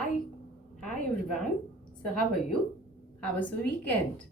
Hi, hi everyone. So, how are you? How was the weekend?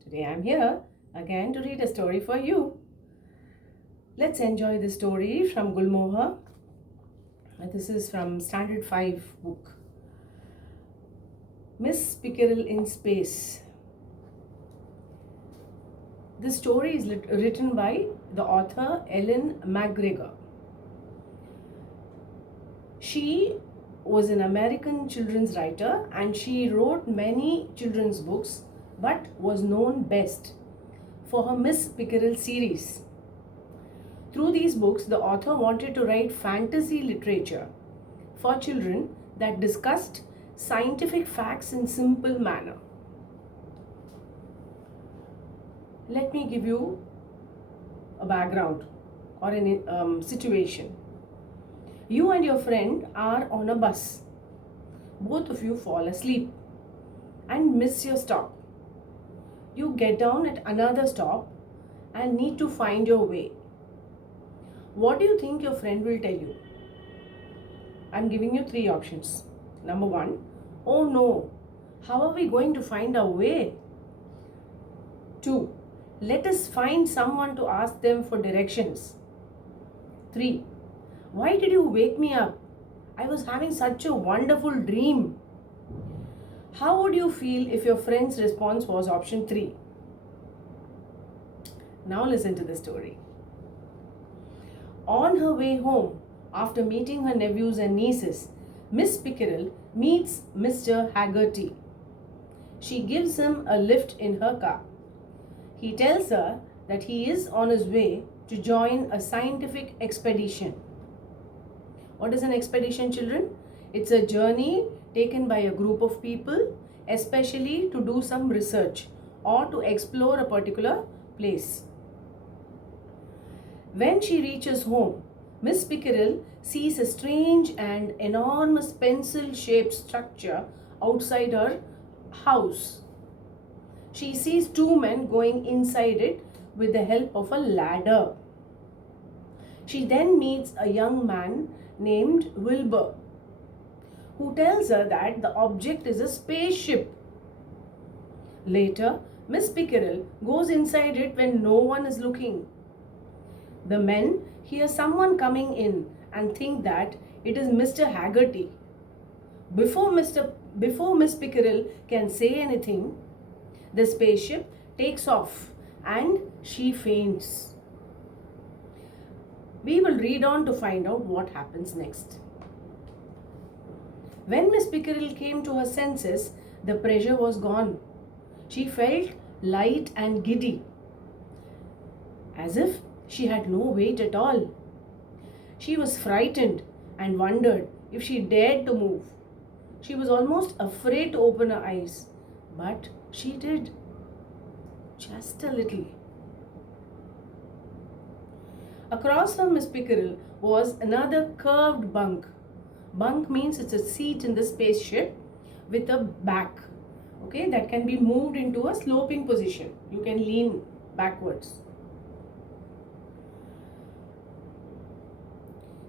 Today I'm here again to read a story for you. Let's enjoy the story from Gulmohar. This is from Standard 5 book. Miss Pickerell in Space. This story is written by the author Ellen McGregor. She was an American children's writer and she wrote many children's books but was known best for her Miss Pickerell series. Through these books, the author wanted to write fantasy literature for children that discussed scientific facts in simple manner. Let me give you a background or an situation. You and your friend are on a bus. Both of you fall asleep and miss your stop. You get down at another stop and need to find your way. What do you think your friend will tell you? I'm giving you 3 options. Number 1, oh no, how are we going to find our way? 2, let us find someone to ask them for directions. 3, why did you wake me up? I was having such a wonderful dream. How would you feel if your friend's response was option 3? Now listen to the story. On her way home, after meeting her nephews and nieces, Miss Pickerell meets Mr. Haggerty. She gives him a lift in her car. He tells her that he is on his way to join a scientific expedition. What is an expedition, children? It's a journey taken by a group of people, especially to do some research or to explore a particular place. When she reaches home, Miss Pickerell sees a strange and enormous pencil-shaped structure outside her house. She sees 2 men going inside it with the help of a ladder. She then meets a young man named Wilbur, who tells her that the object is a spaceship. Later, Miss Pickerell goes inside it when no one is looking. The men hear someone coming in and think that it is Mr. Haggerty. Before Miss Pickerell can say anything, the spaceship takes off and she faints. We will read on to find out what happens next. When Miss Pickerell came to her senses, the pressure was gone. She felt light and giddy, as if she had no weight at all. She was frightened and wondered if she dared to move. She was almost afraid to open her eyes, but she did. Just a little. Across from Miss Pickerell was another curved bunk. Bunk means it's a seat in the spaceship with a back, okay, that can be moved into a sloping position. You can lean backwards.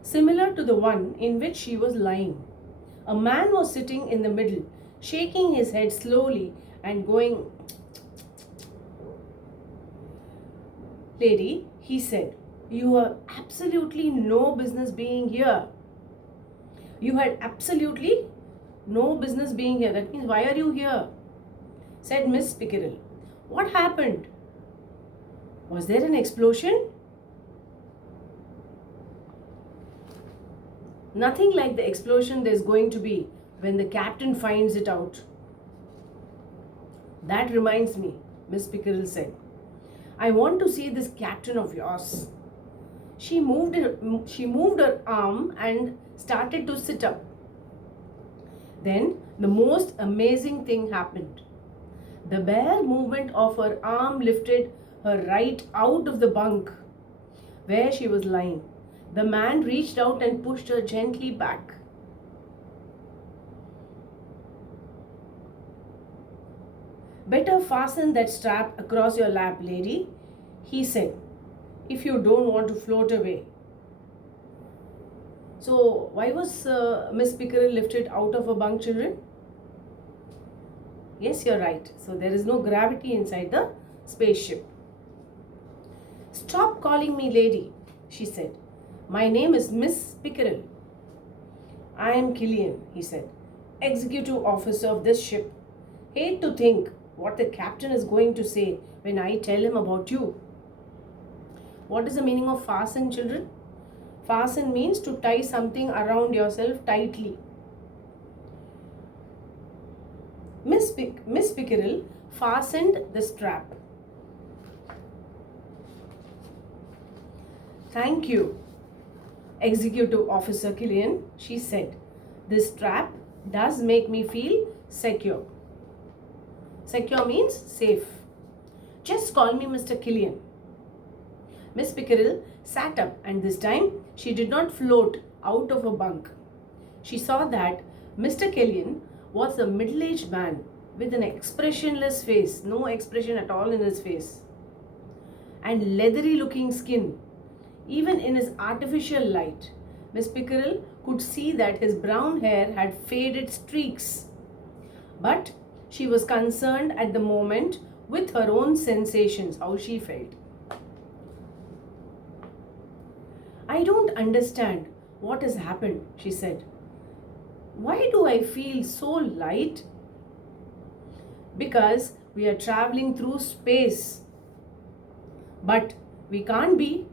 Similar to the one in which she was lying. A man was sitting in the middle, shaking his head slowly and going, "Lady," he said, "you have absolutely no business being here. You had absolutely no business being here. That means, why are you here?" said Miss Pickerell. "What happened? Was there an explosion?" "Nothing like the explosion there's going to be when the captain finds it out." "That reminds me," Miss Pickerell said. "I want to see this captain of yours." She moved her arm and started to sit up. Then the most amazing thing happened. The bare movement of her arm lifted her right out of the bunk where she was lying. The man reached out and pushed her gently back. "Better fasten that strap across your lap, lady," he said, "if you don't want to float away." So, why was Miss Pickerell lifted out of a bunk, children? Yes, you're right. So, there is no gravity inside the spaceship. Stop calling me lady, she said. My name is Miss Pickerell. I am Killian, he said, executive officer of this ship. Hate to think what the captain is going to say when I tell him about you. What is the meaning of fasten, children? Fasten means to tie something around yourself tightly. Miss Pickerell fastened the strap. Thank you, Executive Officer Killian, she said. This strap does make me feel secure. Secure means safe. Just call me Mr. Killian. Miss Pickerell sat up, and this time she did not float out of a bunk. She saw that Mr. Killian was a middle-aged man with an expressionless face, no expression at all in his face, and leathery-looking skin. Even in his artificial light, Miss Pickerell could see that his brown hair had faded streaks. But she was concerned at the moment with her own sensations, how she felt. I don't understand what has happened, she said. Why do I feel so light? Because we are traveling through space. But we can't be,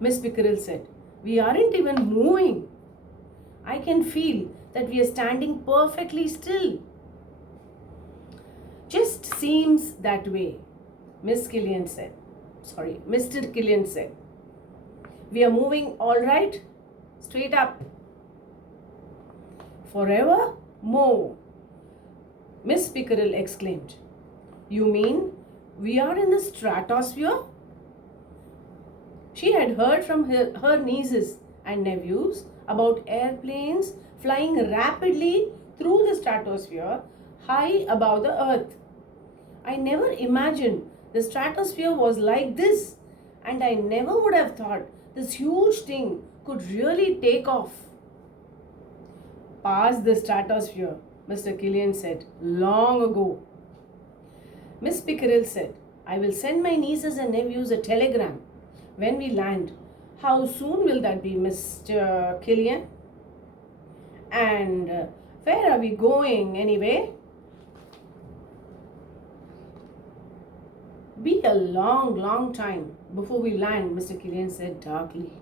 Miss Pickerell said. We aren't even moving. I can feel that we are standing perfectly still. Just seems that way, Mr. Killian said. We are moving all right, straight up. Forever more, Miss Pickerell exclaimed. You mean we are in the stratosphere? She had heard from her nieces and nephews about airplanes flying rapidly through the stratosphere high above the earth. I never imagined the stratosphere was like this, and I never would have thought this huge thing could really take off. Past the stratosphere, Mr. Killian said, long ago. Miss Pickerell said, I will send my nieces and nephews a telegram when we land. How soon will that be, Mr. Killian? And where are we going anyway? Be a long, long time before we land, Mr. Killian said darkly.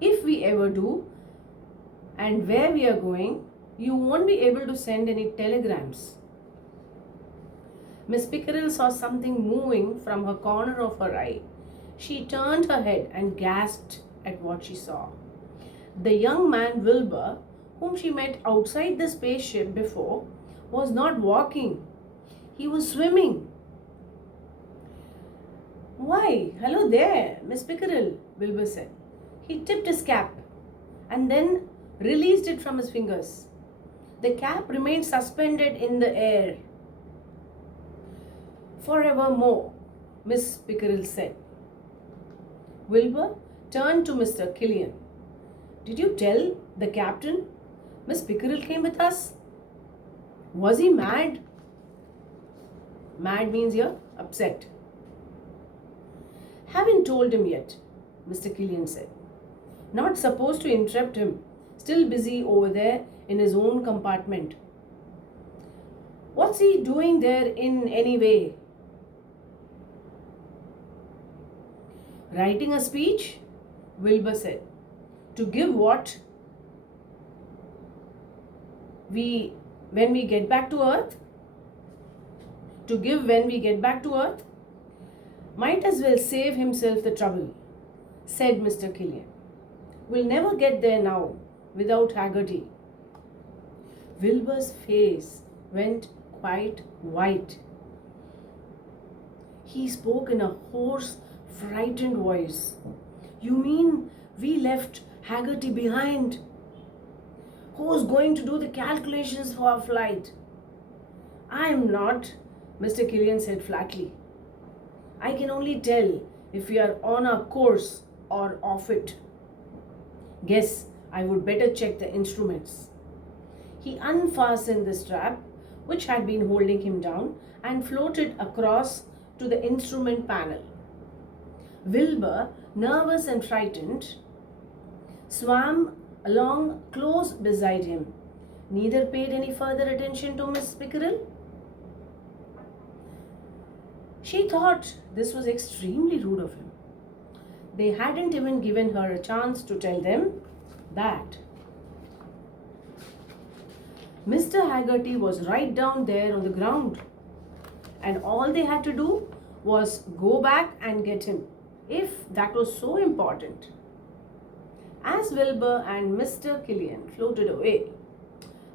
If we ever do, and where we are going, you won't be able to send any telegrams. Miss Pickerell saw something moving from her corner of her eye. She turned her head and gasped at what she saw. The young man Wilbur, whom she met outside the spaceship before, was not walking. He was swimming. Why, hello there, Miss Pickerell, Wilbur said. He tipped his cap and then released it from his fingers. The cap remained suspended in the air. Forevermore, Miss Pickerell said. Wilbur turned to Mr. Killian. Did you tell the captain Miss Pickerell came with us? Was he mad? Mad means you're upset. Haven't told him yet, Mr. Killian said. Not supposed to interrupt him. Still busy over there in his own compartment. What's he doing there in any way? Writing a speech? Wilbur said. To give what? When we get back to Earth? To give when we get back to Earth? Might as well save himself the trouble, said Mr. Killian. We'll never get there now without Haggerty. Wilbur's face went quite white. He spoke in a hoarse, frightened voice. You mean we left Haggerty behind? Who's going to do the calculations for our flight? I am not, Mr. Killian said flatly. I can only tell if we are on our course or off it. Guess I would better check the instruments. He unfastened the strap which had been holding him down and floated across to the instrument panel. Wilbur, nervous and frightened, swam along close beside him. Neither paid any further attention to Miss Pickerell. She thought this was extremely rude of him. They hadn't even given her a chance to tell them that Mr. Haggerty was right down there on the ground, and all they had to do was go back and get him, if that was so important. As Wilbur and Mr. Killian floated away,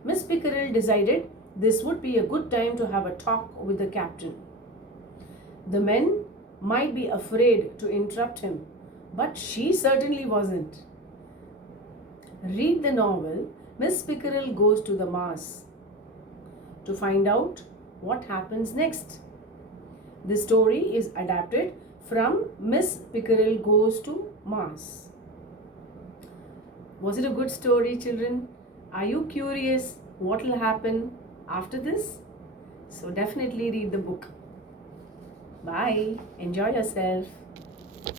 Miss Pickerell decided this would be a good time to have a talk with the captain. The men might be afraid to interrupt him, but she certainly wasn't. Read the novel Miss Pickerell Goes to the Mars to find out what happens next. This story is adapted from Miss Pickerell Goes to Mars. Was it a good story, children? Are you curious what will happen after this? So definitely read the book. Bye. Enjoy yourself.